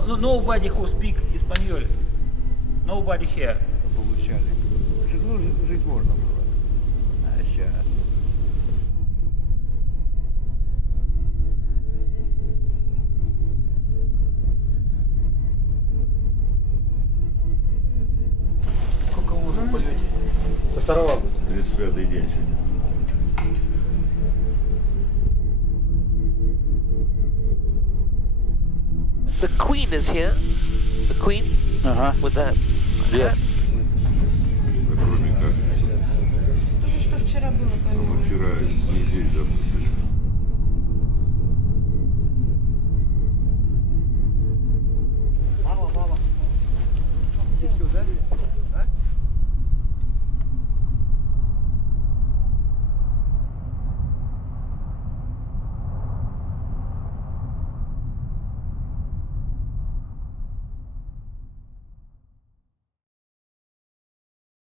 nobody who speak Espanol. Nobody here. Получали. Ну, жить можно было. А сейчас. Сколько вы уже в полете? Со 2 августа. 35-й день сегодня. The Queen is here. The Queen with that hat. Да кроме как. То же, что вчера было, Мы по-моему. вчера неделю запустили. Мама. Ты все, да? А?